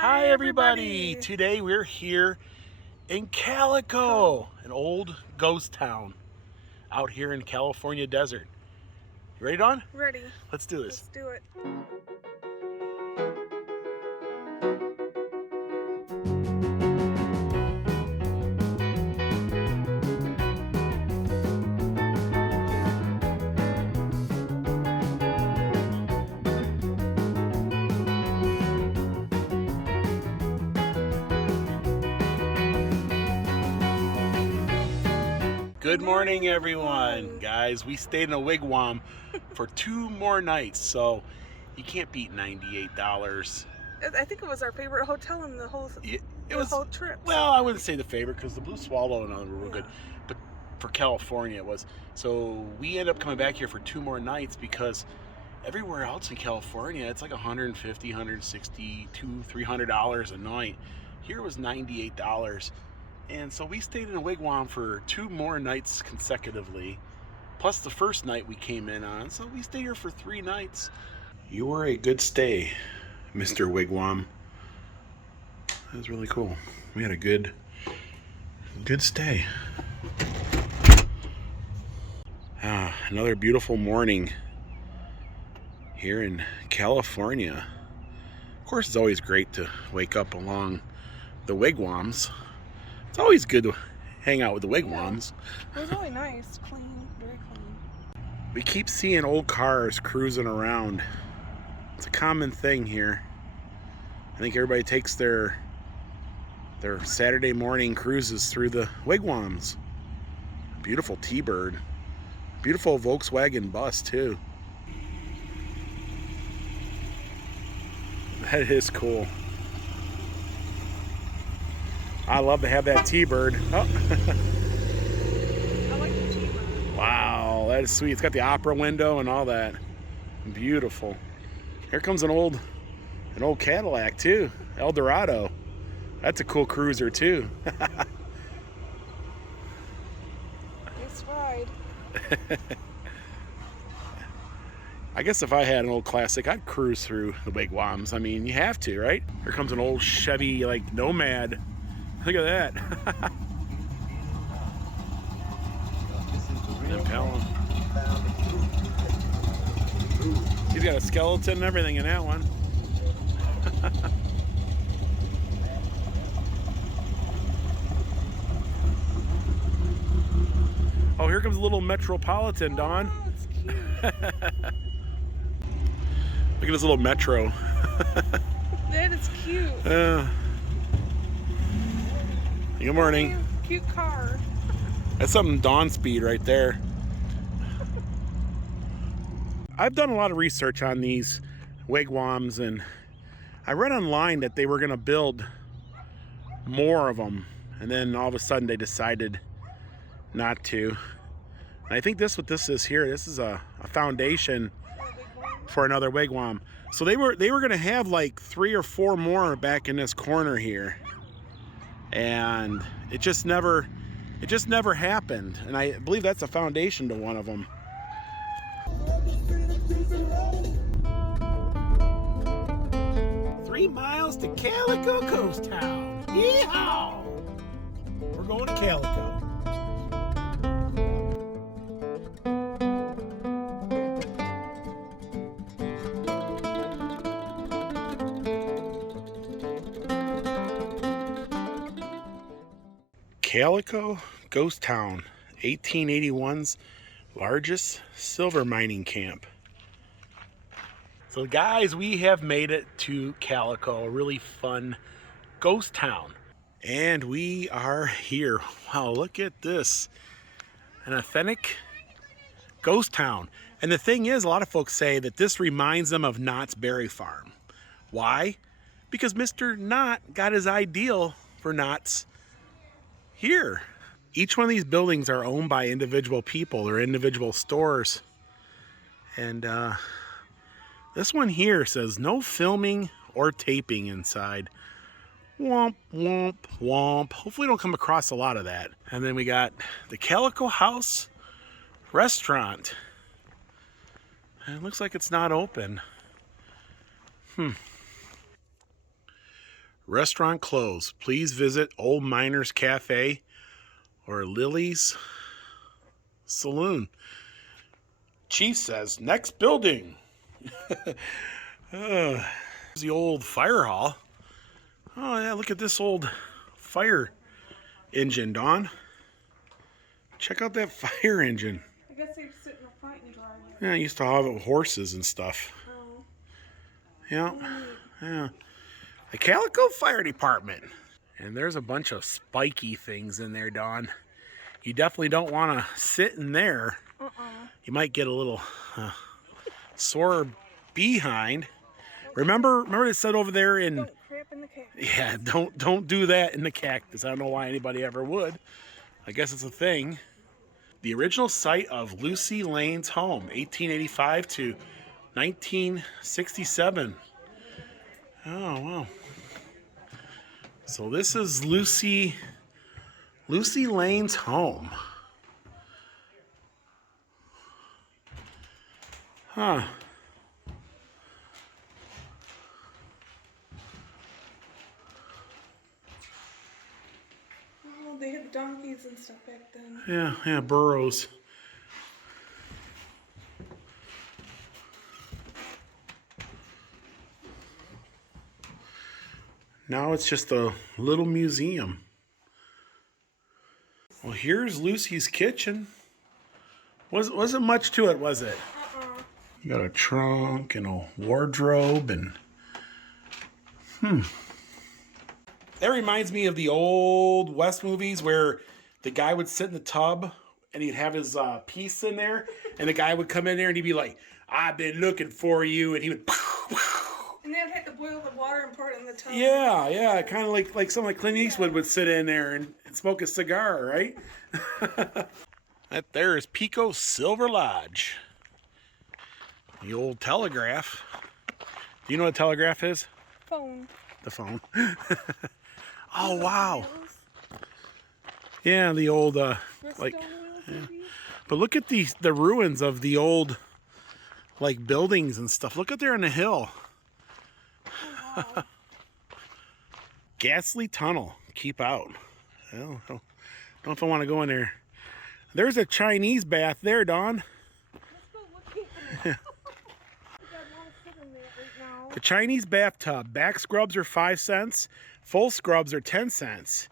Hi everybody! Today we're here in Calico, an old ghost town out here in California desert. You ready, Dawn? Ready. Let's do this. Let's do it. Good morning everyone. Guys, we stayed in a wigwam for 2 more nights, so you can't beat $98. I think it was our favorite hotel in the whole whole trip. Well, I wouldn't say the favorite because the Blue Swallow and all were real good, but for California it was. So we ended up coming back here for 2 more nights because everywhere else in California it's like $150, $160, $300 a night. Here was $98. And so we stayed in a wigwam for 2 more nights consecutively, plus the first night we came in on. So we stayed here for 3 nights. You were a good stay, Mr. Wigwam. That was really cool. We had a good stay. Another beautiful morning here in California. Of course, it's always great to wake up along the wigwams. It's always good to hang out with the wigwams. Yeah. It was really nice, clean, very clean. We keep seeing old cars cruising around. It's a common thing here. I think everybody takes their Saturday morning cruises through the wigwams. Beautiful T-Bird. Beautiful Volkswagen bus too. That is cool. I love to have that T-Bird. Oh. I like the T-Bird. Wow, that is sweet. It's got the opera window and all that. Beautiful. Here comes an old Cadillac too, Eldorado. That's a cool cruiser too. Nice ride. I guess if I had an old classic, I'd cruise through the wigwams. I mean, you have to, right? Here comes an old Chevy like Nomad. Look at that. Impala. He's got a skeleton and everything in that one. Oh, here comes a little Metropolitan, Dawn. Oh, it's cute. Look at this little Metro. That is cute. Good morning. Cute car. That's something Dawn speed right there. I've done a lot of research on these wigwams, and I read online that they were going to build more of them, and then all of a sudden they decided not to. And I think this what this is here. This is a foundation for another wigwam. So they were going to have like 3 or 4 more back in this corner here, and it just never happened. And I believe that's a foundation to one of them. "3 miles to Calico Ghost Town. Yeehaw! We're going to Calico." Calico Ghost Town, 1881's largest silver mining camp. So guys, we have made it to Calico, a really fun ghost town. And we are here. Wow, look at this. An authentic ghost town. And the thing is, a lot of folks say that this reminds them of Knott's Berry Farm. Why? Because Mr. Knott got his ideal for Knott's here. Each one of these buildings are owned by individual people or individual stores. And this one here says no filming or taping inside. Womp, womp, womp. Hopefully we don't come across a lot of that. And then we got the Calico House restaurant. And it looks like it's not open. Restaurant closed. Please visit Old Miners Cafe or Lily's Saloon. Chief says, next building. Here's the old fire hall. Oh yeah, look at this old fire engine, Dawn. Check out that fire engine. I guess they sit in the front and drive it. Yeah, I used to have it with horses and stuff. Oh. Yeah, yeah. The Calico Fire Department. And there's a bunch of spiky things in there, Dawn. You definitely don't want to sit in there. You might get a little sore behind. Remember it said over there in... Don't crap in the cactus. Yeah, don't do that in the cactus. I don't know why anybody ever would. I guess it's a thing. The original site of Lucy Lane's home, 1885 to 1967. Oh, wow. So this is Lucy Lane's home. Huh. Oh, they had donkeys and stuff back then. Yeah, burros. Now it's just a little museum. Well, here's Lucy's kitchen. Wasn't much to it, was it? You got a trunk and a wardrobe and... That reminds me of the old West movies where the guy would sit in the tub and he'd have his piece in there, and the guy would come in there and he'd be like, I've been looking for you, and he would... And they'd have to boil the water and pour it in the tub. Yeah, kind of like someone like Clint Eastwood would sit in there and smoke a cigar, right? That there is Pico Silver Lodge. The old telegraph. Do you know what a telegraph is? Phone. The phone. Oh, wow. Yeah, the old, like... Yeah. But look at the ruins of the old, like, buildings and stuff. Look up there on the hill. Oh, wow. Ghastly Tunnel. Keep out. Well, I don't know if I want to go in there. There's a Chinese bath there, Dawn. Let's go look at it. Right. The Chinese bathtub. Back scrubs are 5 cents. Full scrubs are 10 cents.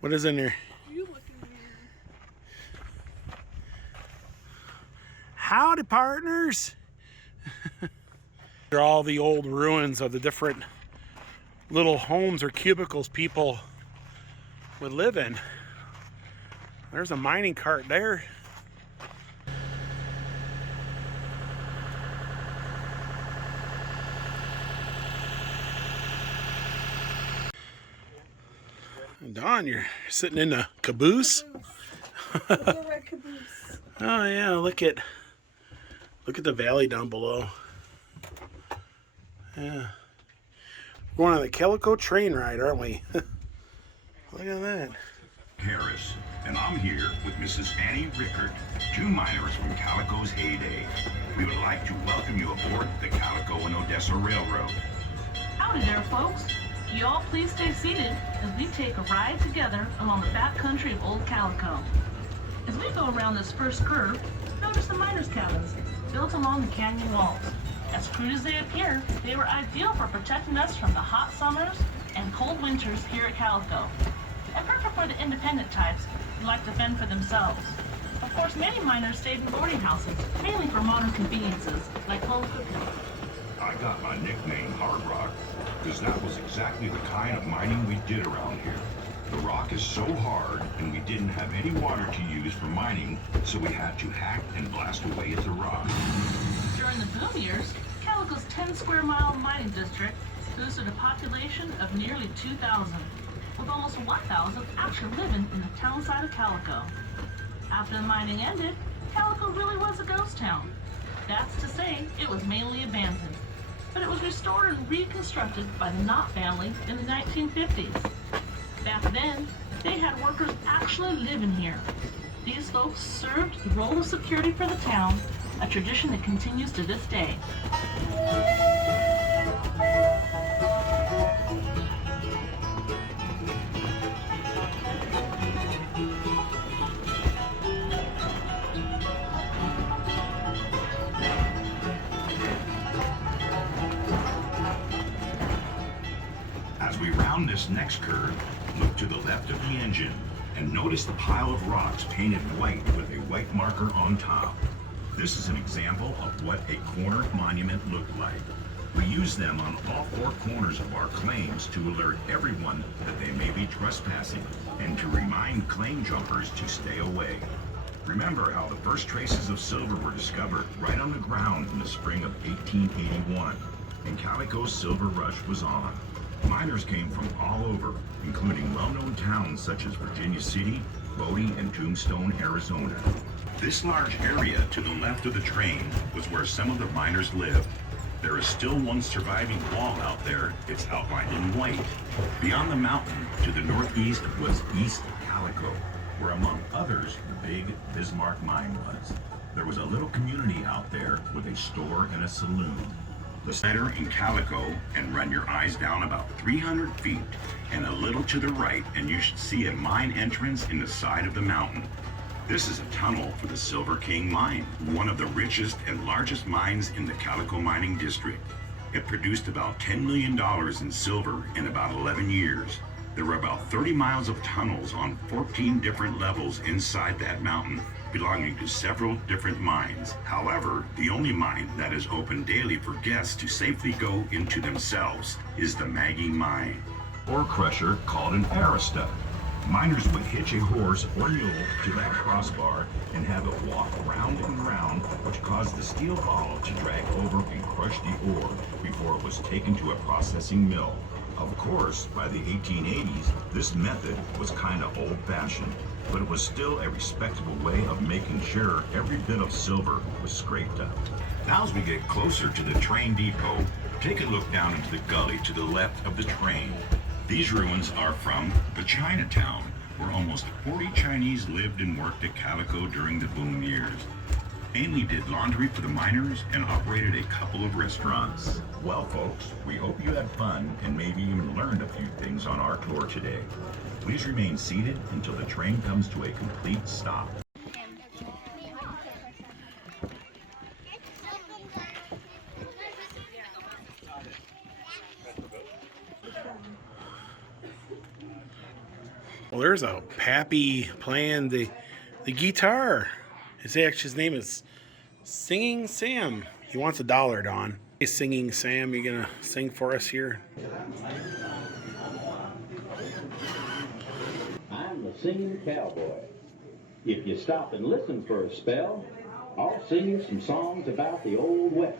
What is in there? You looking weird. Howdy, partners. They're all the old ruins of the different little homes or cubicles people would live in. There's a mining cart there. Dawn, you're sitting in the caboose. Oh yeah, look at the valley down below. Yeah, we're going on the Calico train ride, aren't we? Look at that. Harris, and I'm here with Mrs. Annie Rickard, 2 miners from Calico's heyday. We would like to welcome you aboard the Calico and Odessa Railroad. Howdy there, folks. You all please stay seated as we take a ride together along the back country of Old Calico. As we go around this first curve, notice the miners' cabins built along the canyon walls. As crude as they appear, they were ideal for protecting us from the hot summers and cold winters here at Calico, and perfect for the independent types who like to fend for themselves. Of course, many miners stayed in boarding houses, mainly for modern conveniences like home cooking. I got my nickname Hard Rock because that was exactly the kind of mining we did around here. The rock is so hard, and we didn't have any water to use for mining, so we had to hack and blast away at the rock. During the boom years, Calico's 10-square-mile mining district boosted a population of nearly 2,000, with almost 1,000 actually living in the town side of Calico. After the mining ended, Calico really was a ghost town. That's to say, it was mainly abandoned, but it was restored and reconstructed by the Knott family in the 1950s. Back then, they had workers actually living here. These folks served the role of security for the town, a tradition that continues to this day. As we round this next curve, look to the left of the engine and notice the pile of rocks painted white with a white marker on top. This is an example of what a corner monument looked like. We use them on all four corners of our claims to alert everyone that they may be trespassing and to remind claim jumpers to stay away. Remember how the first traces of silver were discovered right on the ground in the spring of 1881, and Calico's silver rush was on. Miners came from all over, including well-known towns such as Virginia City, Bodie, and Tombstone, Arizona. This large area to the left of the train was where some of the miners lived. There is still one surviving wall out there. It's outlined in white. Beyond the mountain to the northeast was East Calico, where among others the big Bismarck mine was. There was a little community out there with a store and a saloon. The center in Calico, and run your eyes down about 300 feet and a little to the right and you should see a mine entrance in the side of the mountain. This is a tunnel for the Silver King mine, one of the richest and largest mines in the Calico mining district. It produced about $10 million in silver in about 11 years. There were about 30 miles of tunnels on 14 different levels inside that mountain, belonging to several different mines. However, the only mine that is open daily for guests to safely go into themselves is the Maggie Mine. Ore crusher called an arista. Miners would hitch a horse or mule to that crossbar and have it walk round and round, which caused the steel ball to drag over and crush the ore before it was taken to a processing mill. Of course, by the 1880s, this method was kind of old-fashioned, but it was still a respectable way of making sure every bit of silver was scraped up. Now as we get closer to the train depot, take a look down into the gully to the left of the train. These ruins are from the Chinatown, where almost 40 Chinese lived and worked at Calico during the boom years. Mainly did laundry for the miners and operated a couple of restaurants. Well, folks, we hope you had fun and maybe even learned a few things on our tour today. Please remain seated until the train comes to a complete stop. Well, there's a Pappy playing the guitar. His name is Singing Sam. He wants $1, Don. Hey, Singing Sam, you gonna sing for us here? I'm the singing cowboy. If you stop and listen for a spell, I'll sing you some songs about the old West.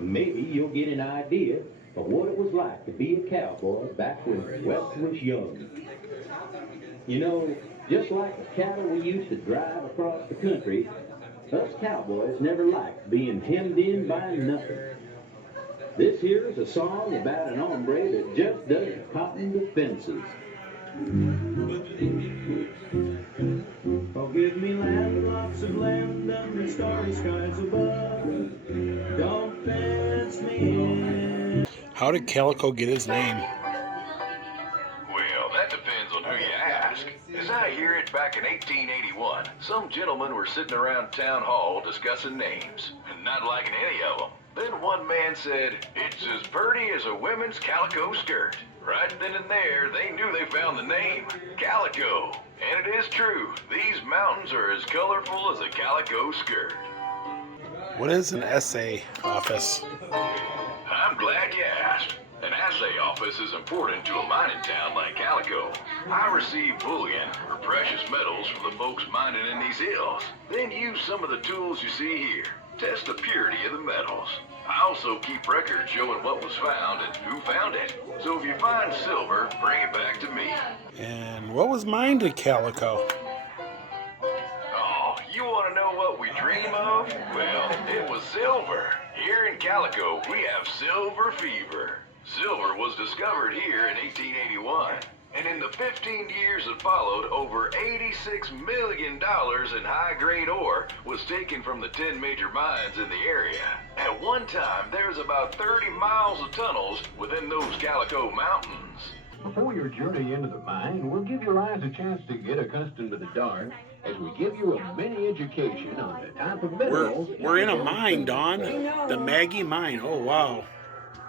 Maybe you'll get an idea of what it was like to be a cowboy back when the West was young. You know, just like the cattle we used to drive across the country, us cowboys never liked being hemmed in by nothing. This here is a song about an hombre that just doesn't cotton to fences. Oh, give me land, lots of land under starry skies above. Don't fence me in. How did Calico get his name? Well, that depends on who you ask. As I hear it, back in 1881, some gentlemen were sitting around town hall discussing names, and not liking any of them. Then one man said, "It's as purty as a women's calico skirt." Right then and there, they knew they found the name, Calico. And it is true, these mountains are as colorful as a calico skirt. What is an essay office? I'm glad you asked. An assay office is important to a mining town like Calico. I receive bullion, or precious metals, from the folks mining in these hills. Then use some of the tools you see here. Test the purity of the metals. I also keep records showing what was found and who found it. So if you find silver, bring it back to me. And what was mined at Calico? Oh, you want to know what we dream of? Well, it was silver. Here in Calico, we have silver fever. Silver was discovered here in 1881. And in the 15 years that followed, over $86 million in high-grade ore was taken from the 10 major mines in the area. At one time, there's about 30 miles of tunnels within those Calico Mountains. Before your journey into the mine, we'll give your eyes a chance to get accustomed to the dark as we give you a mini education on the type of minerals. We're in a mine, Dawn. The Maggie Mine. Oh, wow.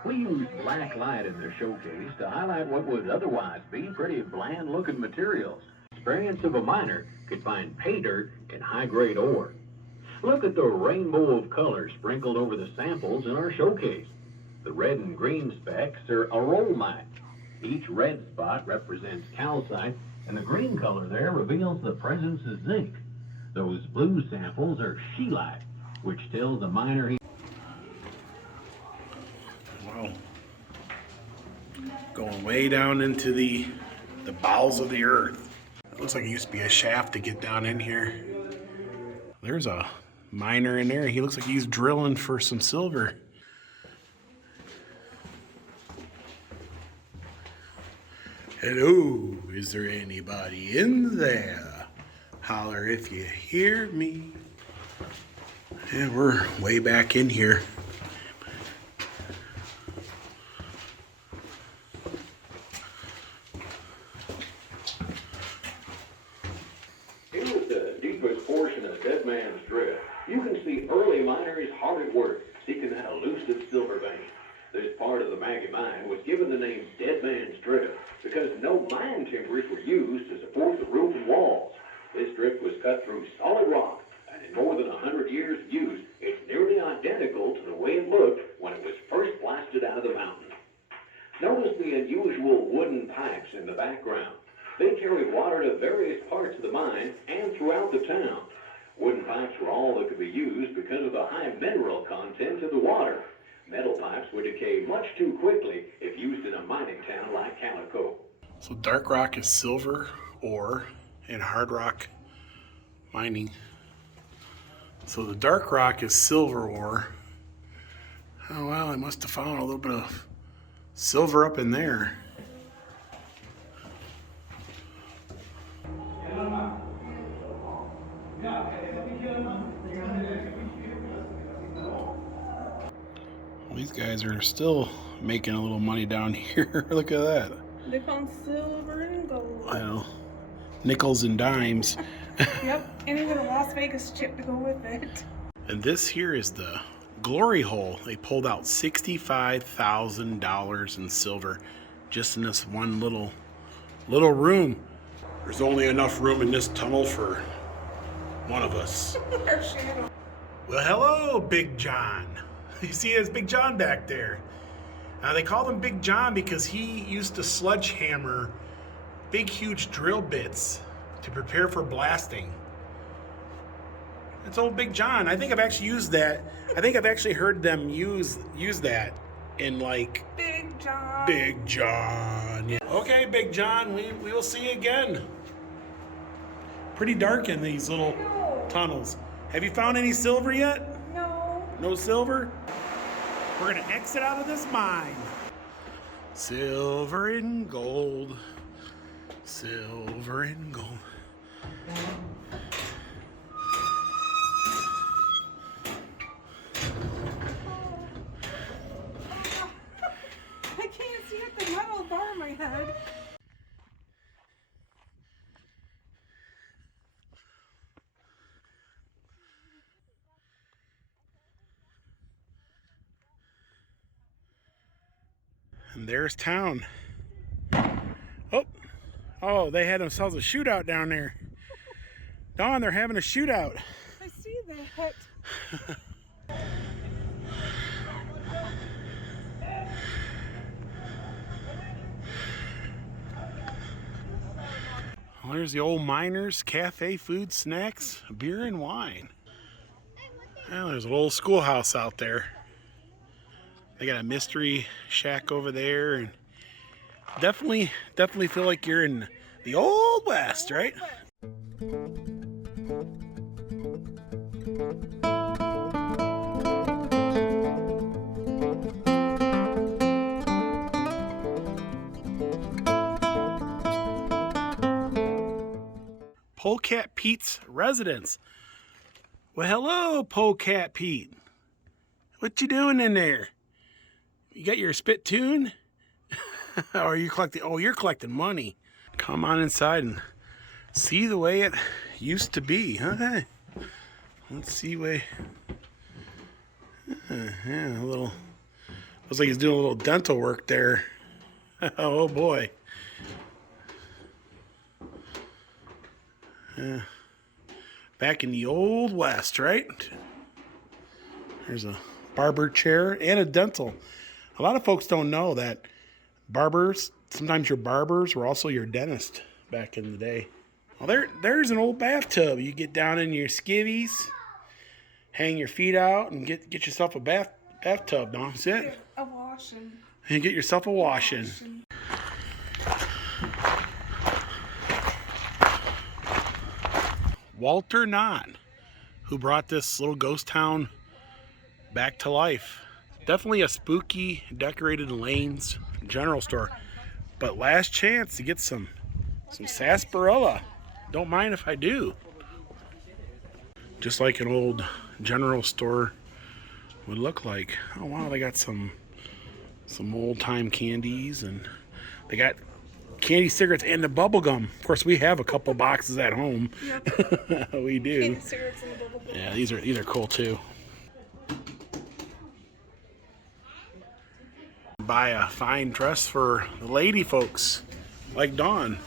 We used black light in the showcase to highlight what would otherwise be pretty bland-looking materials. Experience of a miner could find pay dirt in high-grade ore. Look at the rainbow of colors sprinkled over the samples in our showcase. The red and green specks are aromite. Each red spot represents calcite, and the green color there reveals the presence of zinc. Those blue samples are scheelite, which tells the miner he... Wow. Going way down into the bowels of the earth. It looks like it used to be a shaft to get down in here. There's a miner in there. He looks like he's drilling for some silver. Hello, is there anybody in there? Holler if you hear me. Yeah, we're way back in here. Here at the deepest portion of Dead Man's Drift, you can see early miners hard at work seeking that elusive silver vein. This part of the Maggie mine was given the name Dead Man's Drift because no mine timbers were used to support the roof and walls. This drift was cut through solid rock, and in more than 100 years of use, it's nearly identical to the way it looked when it was first blasted out of the mountain. Notice the unusual wooden pipes in the background. They carried water to various parts of the mine and throughout the town. Wooden pipes were all that could be used because of the high mineral content of the water. Metal pipes would decay much too quickly if used in a mining town like Calico. So dark rock is silver ore and hard rock mining. So the dark rock is silver ore. Oh well, I must have found a little bit of silver up in there. These guys are still making a little money down here. Look at that. They found silver and gold. Well, nickels and dimes. Yep, and even a Las Vegas chip to go with it. And this here is the glory hole. They pulled out $65,000 in silver just in this one little room. There's only enough room in this tunnel for one of us. Well, hello, Big John. You see, there's Big John back there. They called him Big John because he used to sledgehammer big, huge drill bits to prepare for blasting. That's old Big John. I think I've actually used that. I think I've actually heard them use that in like Big John. Big John. Yeah. Okay, Big John, we will see you again. Pretty dark in these little tunnels. Have you found any silver yet? No. No silver? We're gonna exit out of this mine. Silver and gold. Silver and gold. I can't see it. The metal bar in my head. And there's town. Oh, they had themselves a shootout down there. Dawn, they're having a shootout. I see that. Well, there's the old miners, cafe, food, snacks, beer, and wine. Well, there's an old schoolhouse out there. They got a mystery shack over there, and definitely feel like you're in the Old West, right? Polecat Pete's residence. Well, hello, Polecat Pete. What you doing in there? You got your spittoon? Or are you collecting? Oh, you're collecting money. Come on inside and see the way it used to be, huh? Let's see way. Yeah, a little. Looks like he's doing a little dental work there. Oh boy. Back in the old west, right? There's a barber chair and a dental. A lot of folks don't know that barbers, sometimes your barbers were also your dentist back in the day. Well, there's an old bathtub. You get down in your skivvies, hang your feet out, and get yourself a bathtub. Now, sit. A washing. And get yourself a washing. Walter Knott, who brought this little ghost town back to life. Definitely a spooky, decorated lanes general store. But last chance to get some sarsaparilla. Don't mind if I do. Just like an old general store would look like. Oh wow, they got some old time candies, and they got candy, cigarettes, and the bubble gum. Of course, we have a couple boxes at home. Yep. We do. Candy, cigarettes, and the bubble gum. Yeah, these are cool too. Buy a fine dress for the lady folks, like Dawn.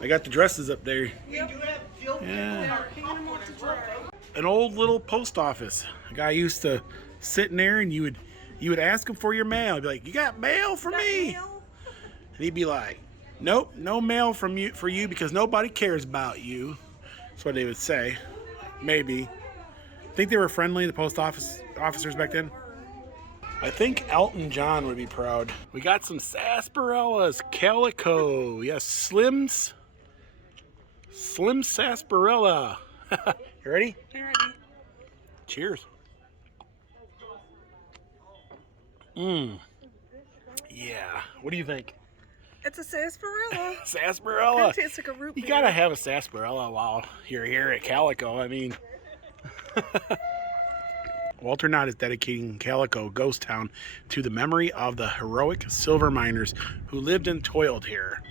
I got the dresses up there. Yep. Yeah. Hanging them out to dry. An old little post office. A guy used to sit in there, and you would ask him for your mail. He'd be like, "You got mail for me?" And he'd be like, "Nope, no mail for you because nobody cares about you." That's what they would say. Maybe. Think they were friendly, the post office officers back then? I think Elton John would be proud. We got some sarsaparillas, Calico. Yes, Slim sarsaparilla. You ready? You ready? Cheers. Yeah. What do you think? It's a sarsaparilla. Sarsaparilla. It tastes like a root beer. You gotta have a sarsaparilla while you're here at Calico. I mean, Walter Knott is dedicating Calico, Ghost Town, to the memory of the heroic silver miners who lived and toiled here.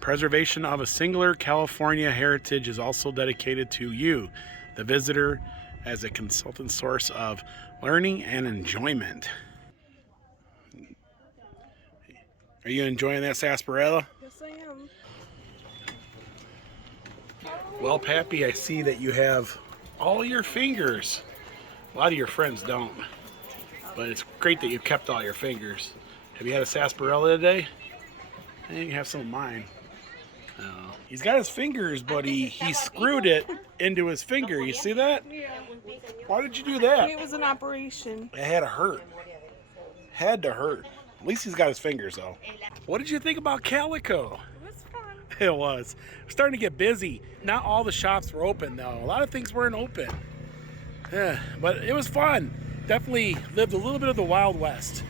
Preservation of a singular California heritage is also dedicated to you, the visitor, as a consultant source of learning and enjoyment. Are you enjoying that sarsaparilla? Yes, I am. Well, Pappy, I see that you have all your fingers. A lot of your friends don't, but it's great that you kept all your fingers. Have you had a sarsaparilla today? I think you have some of mine. Oh. He's got his fingers, but he screwed it into his finger. You see that? Yeah. Why did you do that? It was an operation. It had to hurt. Had to hurt. At least he's got his fingers, though. What did you think about Calico? It was fun. It was. We're starting to get busy. Not all the shops were open, though. A lot of things weren't open. Yeah, but it was fun. Definitely lived a little bit of the Wild West.